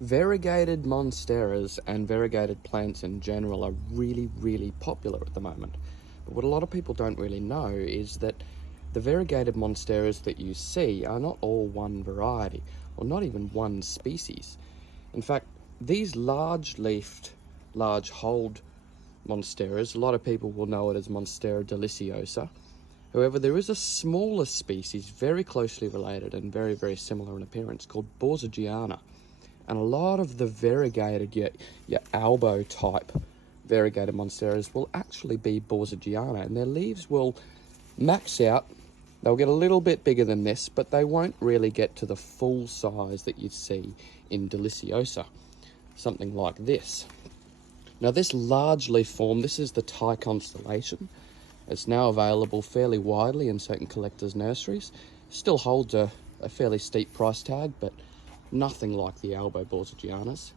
Variegated monsteras and variegated plants in general are really popular at the moment. But what a lot of people don't really know is that the variegated monsteras that you see are not all one variety, or not even one species. In fact, these large-leafed, large-holed monsteras, a lot of people will know it as Monstera deliciosa. However, there is a smaller species very closely related and very similar in appearance called Borsigiana. And a lot of the variegated, your Albo type variegated monsteras will actually be Borsigiana, and their leaves will max out. They'll get a little bit bigger than this, but they won't really get to the full size that you see in Deliciosa, something like this. Now this large leaf form, this is the Thai Constellation. It's now available fairly widely in certain collectors' nurseries. Still holds a fairly steep price tag, but nothing like the Albo Borsigianas.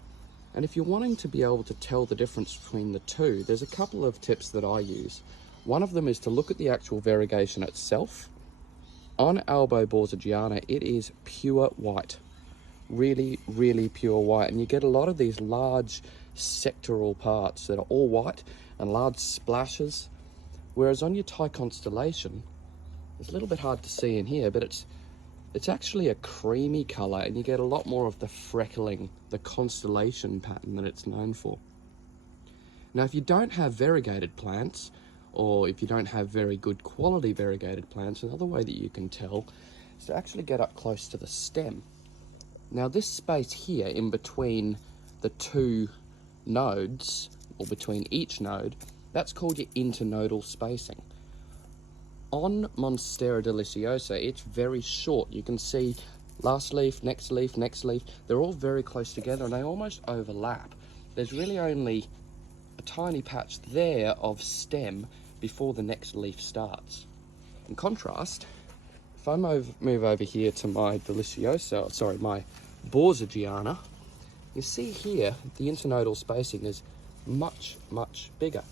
And if you're wanting to be able to tell the difference between the two, there's a couple of tips that I use. One of them is to look at the actual variegation itself. On Albo Borsigiana, it is pure white. Really pure white. And you get a lot of these large sectoral parts that are all white and large splashes. Whereas on your Thai Constellation, it's a little bit hard to see in here, but it's actually a creamy colour, and you get a lot more of the freckling, the constellation pattern that it's known for. Now, if you don't have variegated plants, or if you don't have very good quality variegated plants, another way that you can tell is to actually get up close to the stem. Now, this space here in between the two nodes, or between each node, that's called your internodal spacing. On Monstera deliciosa, it's very short. You can see last leaf, next leaf, next leaf. They're all very close together and they almost overlap. There's really only a tiny patch there of stem before the next leaf starts. In contrast, if I move over here to my my Borsigiana, you see here the internodal spacing is much bigger.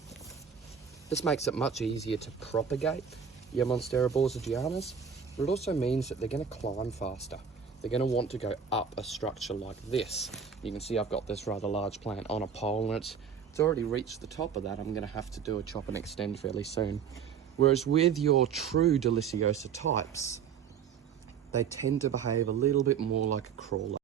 This makes it much easier to propagate your Monstera Borsigianas, but it also means that they're going to climb faster. They're going to want to go up a structure like this. You can see I've got this rather large plant on a pole, and it's already reached the top of that. I'm going to have to do a chop and extend fairly soon. Whereas with your true Deliciosa types, they tend to behave a little bit more like a crawler.